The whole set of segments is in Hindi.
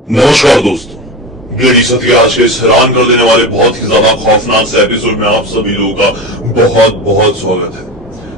नमस्कार दोस्तों, ब्लेडी सत के आज के इस हैरान कर देने वाले बहुत ही ज्यादा खौफनाक से एपिसोड में आप सभी लोगों का बहुत बहुत स्वागत है।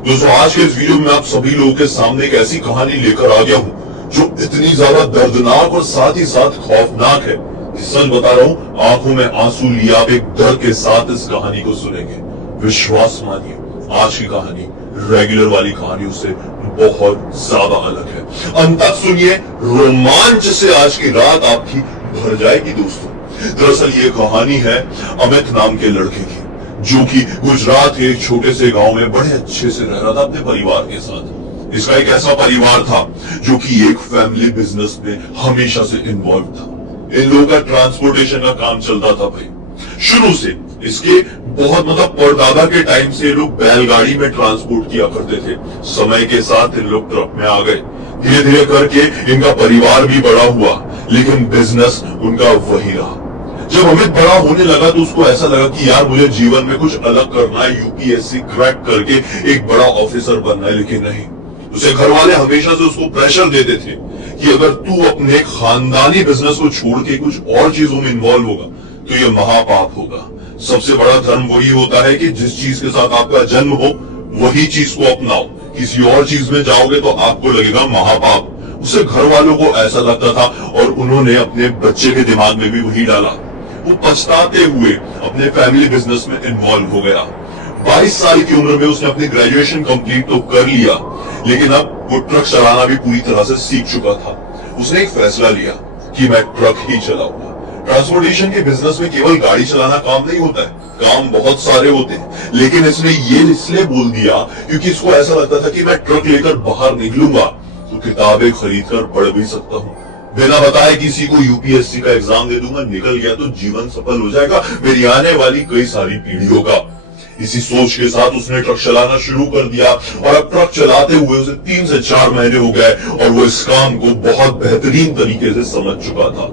दोस्तों, आज के इस वीडियो में आप सभी लोगों के सामने एक ऐसी कहानी लेकर आ गया हूं जो इतनी ज्यादा दर्दनाक और साथ ही साथ खौफनाक है कि सच बता रहा हूं, आंखों में आंसू लिए आप एक डर के साथ इस कहानी को सुनेंगे। विश्वास मानिए, आज की कहानी रेगुलर वाली कहानियों से बहुत ज्यादा अलग है। अंत तक सुनिए, रोमांच से आज की रात आपकी भर जाएगी। दोस्तों, दरअसल ये कहानी है अमित नाम के लड़के की, जो कि गुजरात के एक छोटे से गांव में बड़े अच्छे से रह रहा था अपने परिवार के साथ। इसका एक ऐसा परिवार था जो कि एक फैमिली बिजनेस में हमेशा से इन्वॉल्व था। इन लोगों का ट्रांसपोर्टेशन का काम चलता था भाई, शुरू से। इसके बहुत परदादा के टाइम से ये लोग बैलगाड़ी में ट्रांसपोर्ट किया करते थे। समय के साथ इन लोग ट्रक में आ गए। धीरे धीरे करके इनका परिवार भी बड़ा हुआ, लेकिन बिजनेस उनका वही रहा। जब अमित बड़ा होने लगा तो उसको ऐसा लगा कि यार मुझे जीवन में कुछ अलग करना है, यूपीएससी क्रैक करके एक बड़ा ऑफिसर बनना है। लेकिन नहीं, उसे घर वाले हमेशा से उसको प्रेशर देते थे कि अगर तू अपने खानदानी बिजनेस को छोड़ के कुछ और चीजों में इन्वॉल्व होगा तो ये महापाप होगा। सबसे बड़ा धर्म वही होता है कि जिस चीज के साथ आपका जन्म हो वही चीज को अपनाओ। किसी और चीज में जाओगे तो आपको लगेगा महापाप। उसे घर वालों को ऐसा लगता था और उन्होंने अपने बच्चे के दिमाग में भी वही डाला। वो पछताते हुए अपने फैमिली बिजनेस में इन्वॉल्व हो गया। 22 साल की उम्र में उसने अपनी ग्रेजुएशन कंप्लीट तो कर लिया, लेकिन अब वो ट्रक चलाना भी पूरी तरह से सीख चुका था। उसने एक फैसला लिया कि मैं ट्रक ही चलाऊंगा। ट्रांसपोर्टेशन के बिजनेस में केवल गाड़ी चलाना काम नहीं होता है, काम बहुत सारे होते हैं। लेकिन इसने ये इसलिए बोल दिया क्योंकि इसको ऐसा लगता था कि मैं ट्रक लेकर बाहर निकलूंगा तो किताबें खरीद कर पढ़ भी सकता हूँ, बिना बताए किसी को यूपीएससी का एग्जाम दे दूंगा, निकल गया तो जीवन सफल हो जाएगा मेरी आने वाली कई सारी पीढ़ियों का। इसी सोच के साथ उसने ट्रक चलाना शुरू कर दिया और अब ट्रक चलाते हुए उसे 3 से 4 महीने हो गए और वो इस काम को बहुत बेहतरीन तरीके से समझ चुका था।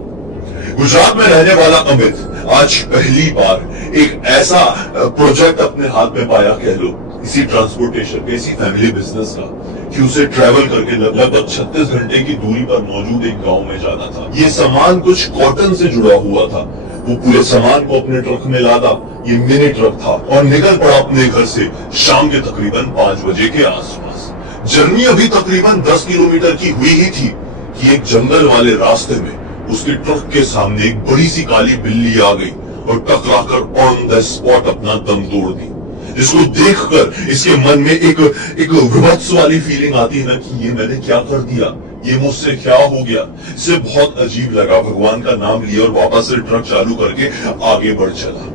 गुजरात में रहने वाला अमित आज पहली बार एक ऐसा प्रोजेक्ट अपने हाथ में पाया, कह लो इसी ट्रांसपोर्टेशन के, इसी फैमिली बिजनेस का, कि उसे ट्रैवल करके लगभग 36 घंटे की दूरी पर मौजूद एक गांव में जाना था। ये सामान कुछ कॉटन से जुड़ा हुआ था। वो पूरे सामान को अपने ट्रक में लादा। ये मिनी ट्रक था और निकल पड़ा अपने घर से शाम के तकरीबन 5 बजे के आसपास। जर्नी अभी तकरीबन 10 किलोमीटर की हुई ही थी कि एक जंगल वाले रास्ते में उसके ट्रक के सामने एक बड़ी सी काली बिल्ली आ गई और टकराकर ऑन द स्पॉट अपना दम तोड़ दी। इसको देखकर इसके मन में एक विभत्स वाली फीलिंग आती है ना कि ये मैंने क्या कर दिया, ये मुझसे क्या हो गया। इसे बहुत अजीब लगा, भगवान का नाम लिया और वापस से ट्रक चालू करके आगे बढ़ चला।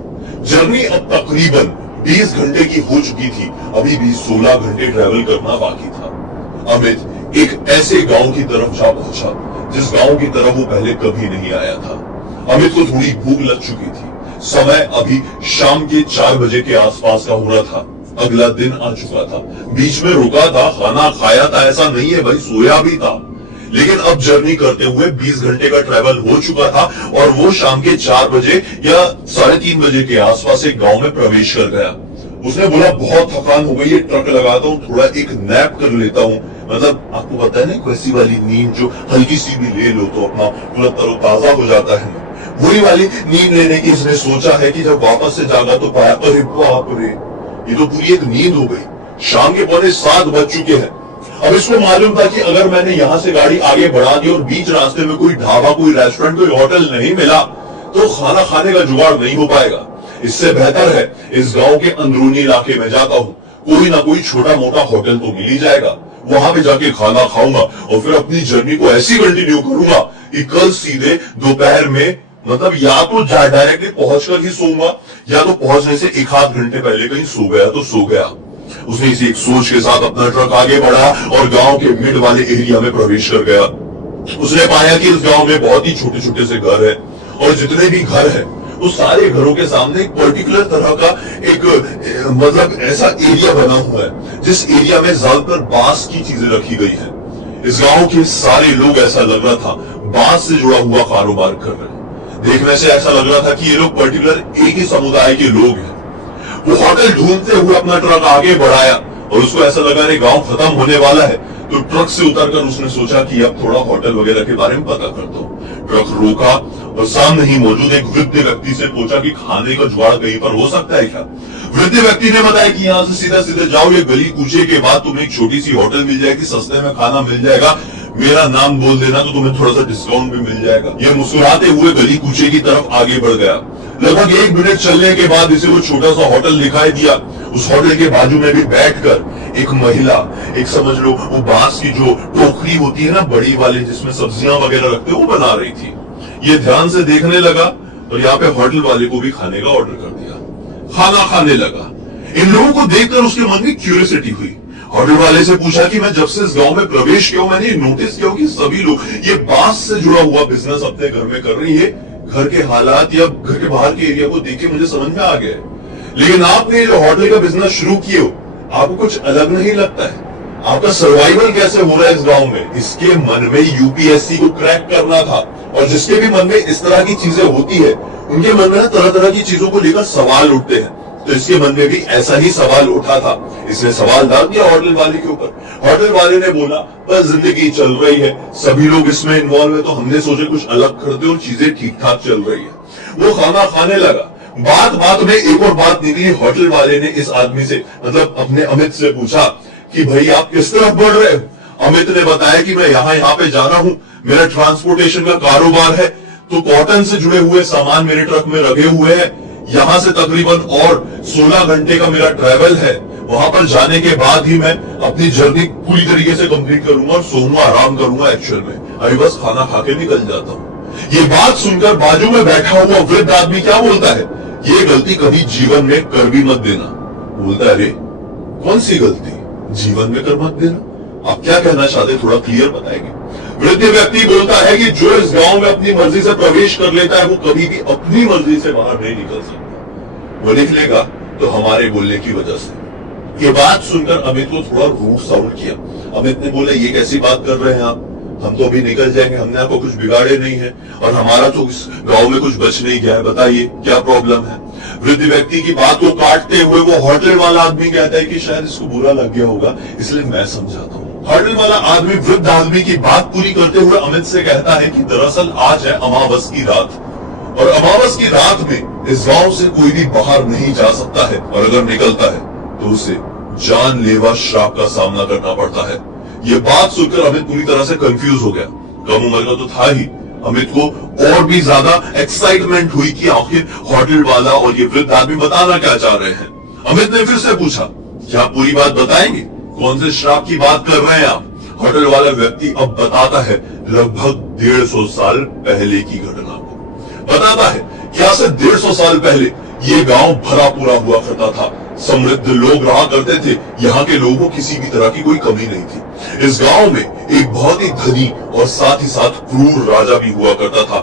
जर्नी अब तकरीबन 20 घंटे की हो चुकी थी, अभी भी 16 घंटे ट्रैवल करना बाकी था। अमित एक ऐसे गांव की तरफ जा पहुंचा जिस गांव की तरफ वो पहले कभी नहीं आया था। अमित को थोड़ी भूख लग चुकी थी। समय अभी शाम के 4 बजे के आसपास का हो रहा था। अगला दिन आ चुका था। बीच में रुका था, खाना खाया था, ऐसा नहीं है भाई, सोया भी था। लेकिन अब जर्नी करते हुए 20 घंटे का ट्रैवल हो चुका था और वो शाम के 4 बजे या 3:30 बजे के आसपास एक गांव में प्रवेश कर गया। उसने बोला बहुत थकान हो गई है, ट्रक लगाता हूँ, थोड़ा एक नैप कर लेता हूँ। मतलब आपको पता है ना, वैसी वाली नींद जो हल्की सी भी ले लो तो अपना पूरा तरोताजा हो जाता है। वही वाली नींद लेने की इसने सोचा है कि जब वापस से जागा तो पाया, अरे बाप रे, ये तो पूरी एक नींद हो गई। शाम के 7:15 बज चुके हैं। अब इसको मालूम था कि अगर मैंने यहाँ से गाड़ी आगे बढ़ा दी और बीच रास्ते में कोई ढाबा, कोई रेस्टोरेंट, कोई होटल नहीं मिला तो खाना खाने का जुगाड़ नहीं हो पाएगा। इससे बेहतर है इस गांव के अंदरूनी इलाके में जाता हूँ, कोई ना कोई छोटा मोटा होटल तो मिल ही जाएगा, वहां पे जाके खाना खाऊंगा और फिर अपनी जर्नी को ऐसी कंटिन्यू करूंगा कि कल सीधे दोपहर में, मतलब या तो डायरेक्टली पहुंचकर ही सोऊंगा या तो पहुंचने से 1-8 घंटे पहले कहीं सो गया तो सो गया। उसने इसी एक सोच के साथ अपना ट्रक आगे बढ़ा और गांव के मिड वाले एरिया में प्रवेश कर गया। उसने पाया कि इस गांव में बहुत ही छोटे छोटे से घर है और जितने भी घर है उस सारे घरों के सामने एक पर्टिकुलर तरह का एक मतलब ऐसा एरिया बना हुआ है जिस एरिया में ज्यादातर बांस की चीजें रखी गई है। इस गांव के सारे लोग, ऐसा लग रहा था, बांस से जुड़ा हुआ कारोबार कर रहे हैं। देखने से ऐसा लग रहा था कि ये लोग पर्टिकुलर एक ही समुदाय के लोग हैं। वो होटल ढूंढते हुए अपना ट्रक आगे बढ़ाया और उसको ऐसा लगा रे गांव खत्म होने वाला है, तो ट्रक से उतरकर उसने सोचा कि अब थोड़ा होटल वगैरह के बारे में पता करता हूँ। ट्रक रोका और सामने ही मौजूद एक वृद्ध व्यक्ति से पूछा कि खाने का जुगाड़ कहीं पर हो सकता है क्या। वृद्ध व्यक्ति ने बताया कि यहाँ से सीधा सीधा जाओ, ये गली कूचे के बाद तुम्हें एक छोटी सी होटल मिल जाएगी, सस्ते में खाना मिल जाएगा, मेरा नाम बोल देना तो तुम्हें थोड़ा सा डिस्काउंट भी मिल जाएगा। ये मुस्कुराते हुए गली कूचे की तरफ आगे बढ़ गया। लगभग 1 मिनट चलने के बाद इसे वो छोटा सा होटल दिखाई दिया। उस होटल के बाजू में भी बैठकर एक महिला, एक समझ लो वो बांस की जो टोकरी होती है ना बड़ी वाली जिसमें सब्जियां वगैरह रखते हैं, वो बना रही थी। ये ध्यान से देखने लगा और यहाँ पे होटल वाले को भी खाने का ऑर्डर कर दिया, खाना खाने लगा। इन लोगों को देखकर उसके मन में क्यूरियोसिटी हुई। होटल वाले से पूछा कि मैं जब से इस गांव में प्रवेश किया हूं, मैंने नोटिस किया कि सभी लोग ये बांस से जुड़ा हुआ बिजनेस अपने घर में कर रही है। घर के हालात या घर के बाहर के एरिया को देख के मुझे समझ में आ गया है, लेकिन आपने जो होटल का बिजनेस शुरू किए हो, आपको कुछ अलग नहीं लगता है? आपका सर्वाइवल कैसे हो रहा है इस गांव में? इसके मन में यूपीएससी को क्रैक करना था, और जिसके भी मन में इस तरह की चीजें होती है, उनके मन में तरह तरह की चीजों को लेकर सवाल उठते हैं। तो इसके मन में भी ऐसा ही सवाल उठा था। इसने सवाल डाल दिया होटल वाले के ऊपर। होटल वाले ने बोला बस जिंदगी चल रही है, सभी लोग इसमें इन्वॉल्व है, तो हमने सोचा कुछ अलग करते और चीजें ठीक ठाक चल रही है। वो खाना खाने लगा। बात बात में एक और बात निकली। होटल वाले ने इस आदमी से, मतलब अपने अमित से पूछा कि भाई आप किस तरफ बढ़ रहे हो? अमित ने बताया कि मैं यहाँ पे जाना हूं, मेरा ट्रांसपोर्टेशन का कारोबार है, तो कॉटन से जुड़े हुए सामान मेरे ट्रक में लगे हुए हैं। यहां से तकरीबन और 16 घंटे का मेरा ट्रैवल है। वहां पर जाने के बाद ही मैं अपनी जर्नी पूरी तरीके से कंप्लीट करूंगा और सोऊंगा, आराम करूंगा। एक्चुअल में अभी बस खाना खा के निकल जाता हूं। ये बात सुनकर बाजू में बैठा हुआ वृद्ध आदमी क्या बोलता है, ये गलती कभी जीवन में कर भी मत देना। बोलता है, अरे कौन सी गलती? जीवन में कर मत देना? आप क्या कहना चाहते, थोड़ा क्लियर बताएंगे? वृद्ध व्यक्ति बोलता है कि जो इस गांव में अपनी मर्जी से प्रवेश कर लेता है, वो कभी भी अपनी मर्जी से बाहर नहीं निकल सकता। वो निकलेगा तो हमारे बोलने की वजह से। ये बात सुनकर अमित को थोड़ा रूड साउंड किया। अमित ने बोला, ये कैसी बात कर रहे हैं आप? हम तो अभी निकल जाएंगे, हमने आपको कुछ बिगाड़े नहीं है, और हमारा तो इस गांव में कुछ बच नहीं गया है, बताइए क्या प्रॉब्लम है? वृद्ध व्यक्ति की बात को काटते हुए वो होटल वाला आदमी कहता है कि शायद इसको बुरा लग गया होगा, इसलिए मैं समझाता हूँ। होटल वाला आदमी वृद्ध आदमी की बात पूरी करते हुए अमित से कहता है कि दरअसल आज है अमावस की रात, और अमावस की रात में इस गांव से कोई भी बाहर नहीं जा सकता है, और अगर निकलता है तो उसे जानलेवा श्राप का सामना करना पड़ता है। ये बात सुनकर अमित पूरी तरह से कंफ्यूज हो गया। कम उम्र का तो था ही। अमित को और भी ज्यादा एक्साइटमेंट हुई कि आखिर होटल वाला और ये वृद्ध आदमी बताना क्या चाह रहे हैं। अमित ने फिर से पूछा, क्या पूरी बात बताएंगे? कौन से श्राप की बात कर रहे हैं आप? होटल वाला व्यक्ति अब बताता है लगभग 150 साल पहले की घटना को। बताता है कि आज से 150 साल पहले ये गांव भरा पूरा हुआ करता था। समृद्ध लोग रहा करते थे, यहाँ के लोगों को किसी भी तरह की कोई कमी नहीं थी। इस गांव में एक बहुत ही धनी और साथ ही साथ क्रूर राजा भी हुआ करता था।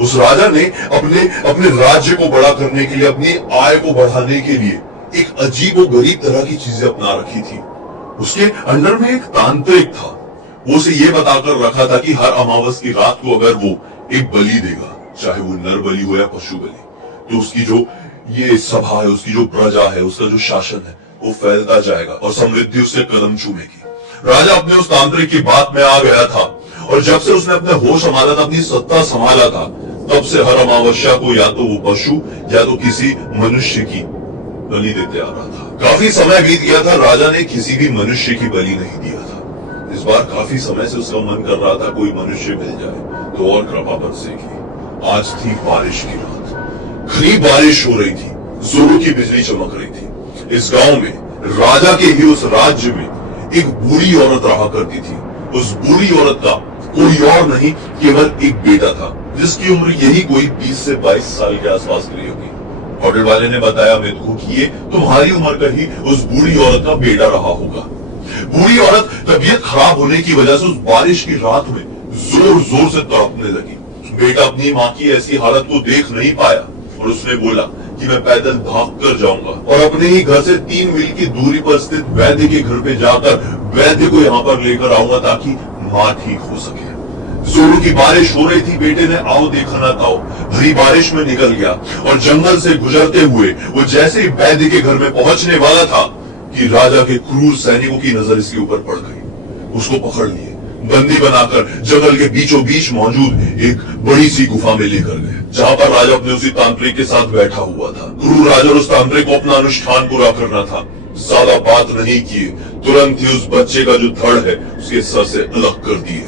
उस राजा ने अपने राज्य को बड़ा करने के लिए, अपनी आय को बढ़ाने के लिए एक अजीब और गरीब तरह की चीजें अपना रखी थी। उसके अंडर में एक तांत्रिक था। वो उसे ये बताकर रखा था कि हर अमावस की रात को अगर वो एक बलि देगा, चाहे वो नर बलि हो या पशु बलि, तो उसकी जो ये सभा है, उसकी जो प्रजा है, उसका जो शासन है, वो फैलता जाएगा और समृद्धि उससे कदम चूमेगी। राजा अपने उस तांत्रिक की बात में आ गया था, और जब से उसने अपने होश संभाला था, अपनी सत्ता संभाला था, तब से हर अमावस्या को या तो वो पशु या तो किसी मनुष्य की बलि देते आ रहा था। काफी समय बीत गया था, राजा ने किसी भी मनुष्य की बलि नहीं दिया था। इस बार काफी समय से उसका मन कर रहा था कोई मनुष्य मिल जाए तो और कृपा बरसेगी। आज थी बारिश की रात, घनी बारिश हो रही थी, जोरों की बिजली चमक रही थी। इस गांव में, राजा के ही उस राज्य में, एक बूढ़ी औरत रहा करती थी। उस बूढ़ी औरत का कोई और नहीं, केवल एक बेटा था, जिसकी उम्र यही कोई 20 से 22 साल के आसपास की होगी। होटल वाले ने बताया अमित को कि ये तुम्हारी उम्र का ही उस बूढ़ी औरत का बेटा रहा होगा। बूढ़ी औरत तबीयत खराब होने की वजह से उस बारिश की रात में जोर जोर से तड़पने लगी। बेटा अपनी माँ की ऐसी हालत को देख नहीं पाया और उसने बोला कि मैं पैदल भाग कर जाऊंगा और अपने ही घर से 3 मील की दूरी पर स्थित वैद्य के घर पे जाकर वैद्य को यहाँ पर लेकर आऊंगा ताकि माँ ठीक हो सके। जोरों की बारिश हो रही थी। बेटे ने आओ देखा ना ताओ भरी बारिश में निकल गया और जंगल से गुजरते हुए वो जैसे ही वैद्य के घर में पहुंचने वाला था कि राजा के क्रूर सैनिकों की नजर इसके ऊपर पड़ गई। उसको पकड़ लिए, बंदी बनाकर जंगल के बीचों बीच मौजूद एक बड़ी सी गुफा में लेकर गए, जहां पर राजा अपने उसी तांत्रिक के साथ बैठा हुआ था। गुरु राजा और उस तांत्रिक को अपना अनुष्ठान पूरा करना था। ज्यादा बात नहीं किए, तुरंत ही उस बच्चे का जो धड़ है उसके सर से अलग कर दिए।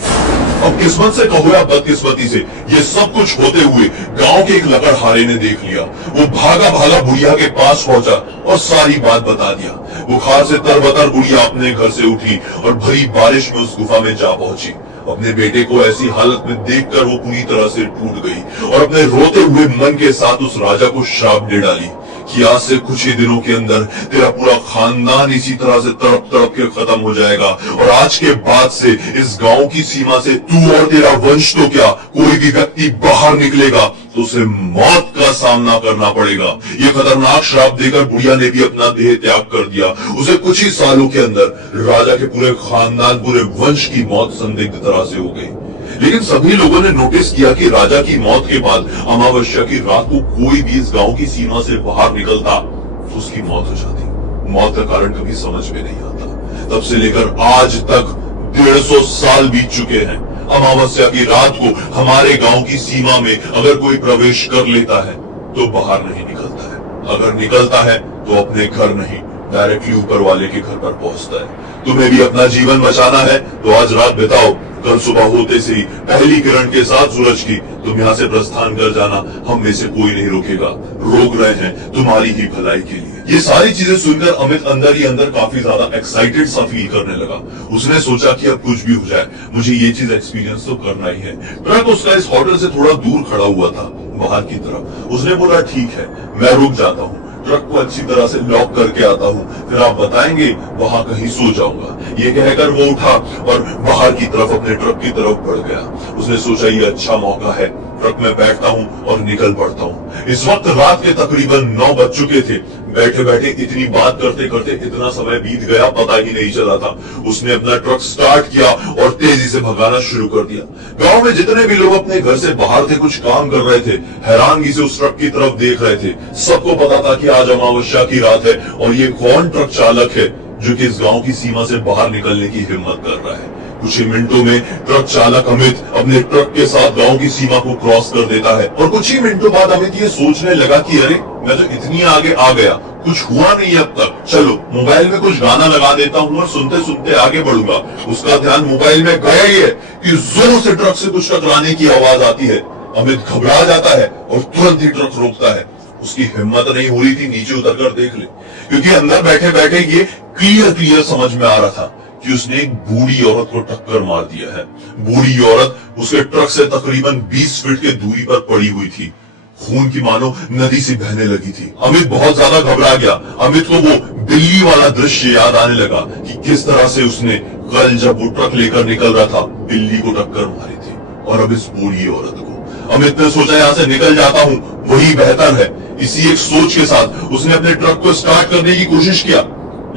अब किस्मत से कहो या बदकिस्मती से, ये सब कुछ होते हुए गांव के एक लकड़हारे ने देख लिया। वो भागा भागा बुढ़िया के पास पहुंचा और सारी बात बता दिया। बुखार से तरबतर बुढ़िया अपने घर से उठी और भरी बारिश में उस गुफा में जा पहुंची। अपने बेटे को ऐसी हालत में देखकर वो पूरी तरह से टूट गई और अपने रोते हुए मन के साथ उस राजा को श्राप दे डाली कि आज से कुछ ही दिनों के अंदर तेरा पूरा खानदान इसी तरह से तड़प तड़प के खत्म हो जाएगा और आज के बाद से इस गांव की सीमा से तू और तेरा वंश तो क्या, कोई भी व्यक्ति बाहर निकलेगा तो उसे मौत का सामना करना पड़ेगा। ये खतरनाक श्राप देकर बुढ़िया ने भी अपना देह त्याग कर दिया। उसे कुछ ही सालों के अंदर राजा के पूरे खानदान, पूरे वंश की मौत संदिग्ध तरह से हो गई। लेकिन सभी लोगों ने नोटिस किया कि राजा की मौत के बाद अमावस्या की रात को कोई भी इस गांव की सीमा से बाहर निकलता तो उसकी मौत हो जाती। मौत का कारण कभी समझ में नहीं आता। तब से लेकर आज तक 150 साल बीत चुके हैं। अमावस्या की रात को हमारे गांव की सीमा में अगर कोई प्रवेश कर लेता है तो बाहर नहीं निकलता है। अगर निकलता है तो अपने घर नहीं, डायरेक्टली ऊपर वाले के घर पर पहुंचता है। तुम्हें भी अपना जीवन बचाना है तो आज रात बिताओ, कल सुबह होते से ही पहली किरण के साथ सूरज की तुम यहाँ से प्रस्थान कर जाना। हम में से कोई नहीं रोकेगा, रोक रहे हैं तुम्हारी ही भलाई के लिए। ये सारी चीजें सुनकर अमित अंदर ही अंदर काफी ज्यादा एक्साइटेड सा फील करने लगा। उसने सोचा कि अब कुछ भी हो जाए मुझे ये चीज एक्सपीरियंस तो करना ही है। ट्रक उसका इस होटल से थोड़ा दूर खड़ा हुआ था बाहर की तरफ। उसने बोला ठीक है मैं रुक जाता हूँ, ट्रक को अच्छी तरह से लॉक करके आता हूँ, फिर आप बताएंगे वहां कहीं सो जाऊंगा। ये कहकर वो उठा और बाहर की तरफ अपने ट्रक की तरफ बढ़ गया। उसने सोचा ये अच्छा मौका है, ट्रक में बैठता हूँ और निकल पड़ता हूँ। इस वक्त रात के तकरीबन 9 बज चुके थे। बैठे बैठे इतनी बात करते करते इतना समय बीत गया पता ही नहीं चला था। उसने अपना ट्रक स्टार्ट किया और तेजी से भगाना शुरू कर दिया। गांव में जितने भी लोग अपने घर से बाहर थे, कुछ काम कर रहे थे, हैरानगी से उस ट्रक की तरफ देख रहे थे। सबको पता था कि आज अमावस्या की रात है और ये कौन ट्रक चालक है जो कि इस गांव की सीमा से बाहर निकलने की हिम्मत कर रहा है। कुछ ही मिनटों में ट्रक चालक अमित अपने ट्रक के साथ गांव की सीमा को क्रॉस कर देता है और कुछ ही मिनटों बाद अमित ये सोचने लगा कि अरे मैं तो इतनी आगे आ गया, कुछ हुआ नहीं अब तक, चलो मोबाइल में कुछ गाना लगा देता हूँ और सुनते सुनते आगे बढ़ूंगा। उसका ध्यान मोबाइल में गया ही है कि जोर से ट्रक से कुछ टकराने की आवाज आती है। अमित घबरा जाता है और तुरंत ही ट्रक रोकता है। उसकी हिम्मत नहीं हो रही थी नीचे उतरकर देख ले, क्योंकि अंदर बैठे बैठे ये क्लियर समझ में आ रहा था कि उसने एक बूढ़ी औरत को टक्कर मार दिया है। बूढ़ी औरत उसके ट्रक से तकरीबन 20 फीट की दूरी पर पड़ी हुई थी। खून की मानो नदी से बहने लगी थी। अमित बहुत ज्यादा घबरा गया। अमित को वो बिल्ली वाला दृश्य याद आने लगा कि किस तरह से उसने कल जब वो ट्रक लेकर निकल रहा था बिल्ली को टक्कर मारी थी और अब इस बूढ़ी औरत को। अमित ने सोचा यहाँ से निकल जाता हूँ वही बेहतर है। इसी एक सोच के साथ उसने अपने ट्रक को स्टार्ट करने की कोशिश किया,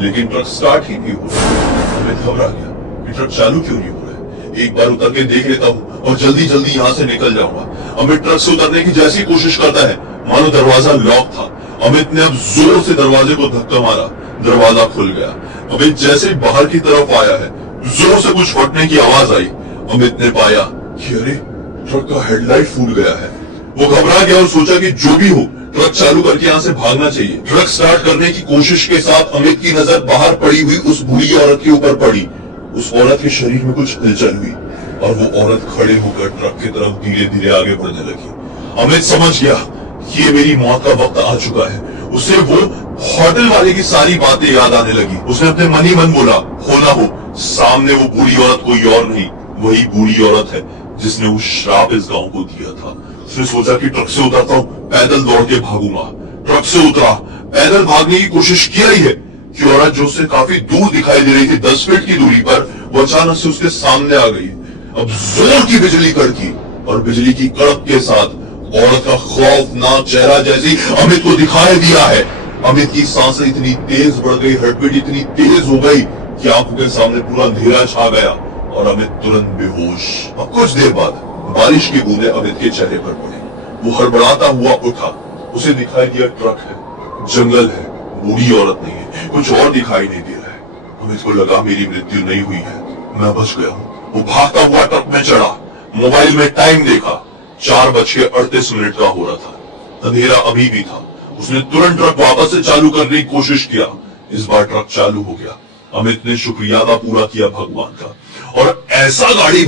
लेकिन ट्रक स्टार्ट ही नहीं हो रहा। अमित घबरा गया कि ट्रक चालू क्यों नहीं हो रहा है। एक बार उतर के देख लेता हूँ और जल्दी जल्दी यहाँ से निकल जाऊंगा। अमित ट्रक से उतरने की जैसी कोशिश करता है मानो दरवाजा लॉक था। अमित ने अब जोर से दरवाजे को धक्का मारा, दरवाजा खुल गया। अमित जैसे बाहर की तरफ आया है जोर से कुछ फटने की आवाज आई। अमित ने पाया कि अरे ट्रक का हेडलाइट फूट गया है। वो घबरा गया और सोचा कि जो भी हो ट्रक चालू करके यहाँ से भागना चाहिए। ट्रक स्टार्ट करने की कोशिश के साथ अमित की नजर बाहर पड़ी हुई उस बूढ़ी औरत के ऊपर पड़ी। उस औरत के शरीर में कुछ हलचल हुई और वो औरत खड़े होकर ट्रक की तरफ धीरे धीरे आगे बढ़ने लगी। अमित समझ गया कि ये मेरी मौत का वक्त आ चुका है। उसे वो होटल वाले की सारी बातें याद आने लगी। उसने अपने मन ही मन बोला हो ना हो सामने वो बूढ़ी औरत कोई और नहीं, वही बूढ़ी औरत है जिसने वो श्राप इस गांव को दिया था। उसने सोचा कि ट्रक से उतरता हूँ, पैदल दौड़ के भागूंगा। ट्रक से उतरा, पैदल भागने की कोशिश किया ही है कि औरत जो उससे काफी दूर दिखाई दे रही थी 10 फीट की दूरी पर, वो अचानक से उसके सामने आ गई। अब जोर की बिजली कड़की और बिजली की कड़क के साथ औरत का खौफनाक चेहरा जैसी अमित को दिखाई दिया है। अमित की सांसें इतनी तेज बढ़ गई, हार्टबीट इतनी तेज हो गई कि आंखों के सामने पूरा अंधेरा छा गया और अमित तुरंत बेहोश। अब कुछ देर बाद बारिश की बूंदें अमित के चेहरे पर पड़ी। वो हड़बड़ाता हुआ उठा। उसे दिखाई दिया ट्रक है, जंगल है, बूढ़ी औरत नहीं है, कुछ और दिखाई नहीं दे रहा है। अमित को लगा मेरी मृत्यु नहीं हुई है, मैं बच गया हूँ। वो भागता हुआ ट्रक में चढ़ा, मोबाइल में टाइम देखा, 4:38 का हो रहा था। अंधेरा अभी भी था। उसने तुरंत ट्रक वापस से चालू करने की कोशिश किया। इस बार ट्रक चालू हो गया। अमित ने शुक्रिया अदा पूरा किया भगवान का, और ऐसा गाड़ी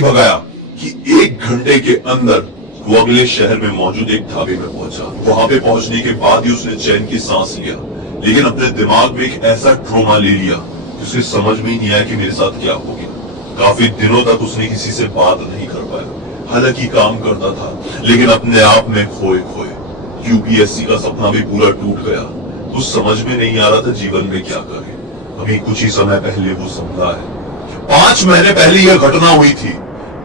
भगाया कि 1 घंटे के अंदर वो अगले शहर में मौजूद एक ढाबे में पहुंचा। वहां पे पहुंचने के बाद ही उसने चैन की सांस लिया, लेकिन अपने दिमाग में एक ऐसा ट्रॉमा ले लिया कि उसे समझ में ही नहीं आया कि मेरे साथ क्या हो गया। काफी दिनों तक उसने किसी से बात नहीं कर पाया। हालांकि काम करता था, लेकिन अपने आप में खोए यूपीएससी का सपना भी पूरा टूट गया। कुछ समझ में नहीं आ रहा था जीवन में क्या करे। अभी कुछ ही समय पहले वो समझा है। 5 महीने पहले यह घटना हुई थी।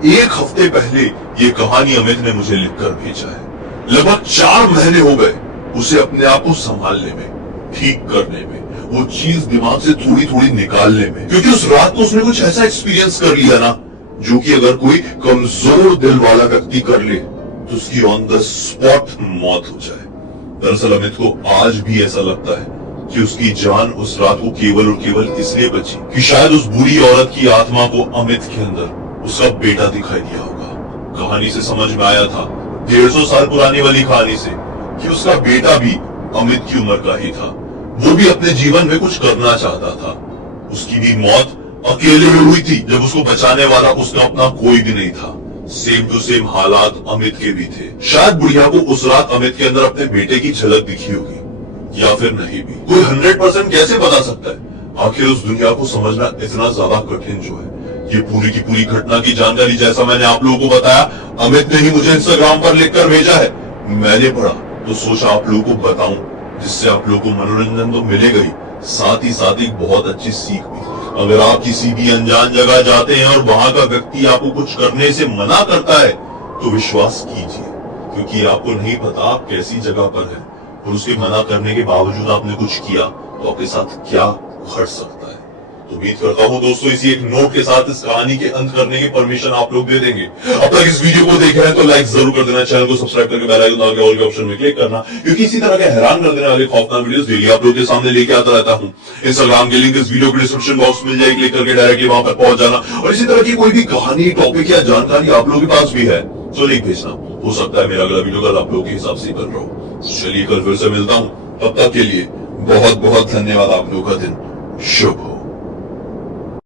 1 हफ्ते पहले ये कहानी अमित ने मुझे लिखकर भेजा है। लगभग 4 महीने हो गए उसे अपने आप को संभालने में, ठीक करने में, वो चीज दिमाग से थोड़ी थोड़ी निकालने में, क्योंकि उस रात को उसने कुछ ऐसा एक्सपीरियंस कर लिया ना, जो कि अगर कोई कमजोर दिल वाला व्यक्ति कर ले तो उसकी ऑन द स्पॉट मौत हो जाए। दरअसल अमित को आज भी ऐसा लगता है कि उसकी जान उस रात को केवल और केवल इसलिए बची कि शायद उस बुरी औरत की आत्मा को अमित के अंदर उसका बेटा दिखाई दिया होगा। कहानी से समझ में आया था, 150 साल पुरानी वाली कहानी से, कि उसका बेटा भी अमित की उम्र का ही था। वो भी अपने जीवन में कुछ करना चाहता था। उसकी भी मौत अकेले में हुई थी, जब उसको बचाने वाला उसका अपना कोई भी नहीं था। सेम टू सेम हालात अमित के भी थे। शायद बुढ़िया को उस रात अमित के अंदर अपने बेटे की झलक दिखी होगी, या फिर नहीं भी। कोई 100% कैसे बता सकता है? आखिर उस दुनिया को समझना इतना ज्यादा कठिन जो है। ये पूरी की पूरी घटना की जानकारी, जैसा मैंने आप लोगों को बताया, अमित ने ही मुझे इंस्टाग्राम पर लिखकर भेजा है। मैंने पढ़ा तो सोचा आप लोगों को बताऊं, जिससे आप लोगों को मनोरंजन तो मिलेगा ही, साथ ही साथ एक बहुत अच्छी सीख भी। अगर आप किसी भी अनजान जगह जाते हैं और वहां का व्यक्ति आपको कुछ करने से मना करता है, तो विश्वास कीजिए, क्योंकि आपको नहीं पता आप कैसी जगह पर हैं, और उसके मना करने के बावजूद आपने कुछ किया तो आपके साथ क्या घट सकता है। तो उम्मीद करता हूं दोस्तों इसी एक नोट के साथ इस कहानी के अंत करने की परमिशन आप लोग दे देंगे। अब तक इस वीडियो को देख रहे हैं तो लाइक जरूर कर देना, चैनल को सब्सक्राइब करके बेल आइकन दबा के ऑल के ऑप्शन में क्लिक करना, क्योंकि इसी तरह के हैरान कर देने वाले खौफनाक वीडियोस डेली आप लोगों के सामने लेके आता रहता हूं। इंस्टाग्राम की लिंक इस वीडियो के डिस्क्रिप्शन बॉक्स में मिल जाएगी, क्लिक करके डायरेक्टली वहां पर पहुंच जाना। और इसी तरह की कोई भी कहानी, टॉपिक या जानकारी आप लोगों के पास भी है तो लिंक भेजना। हो सकता है मेरा अगला वीडियो कल आप लोगों के हिसाब से कर रहा हूं। चलिए कल फिर से मिलता हूं, तब तक के लिए बहुत बहुत धन्यवाद। आप लोगों का दिन शुभ हो।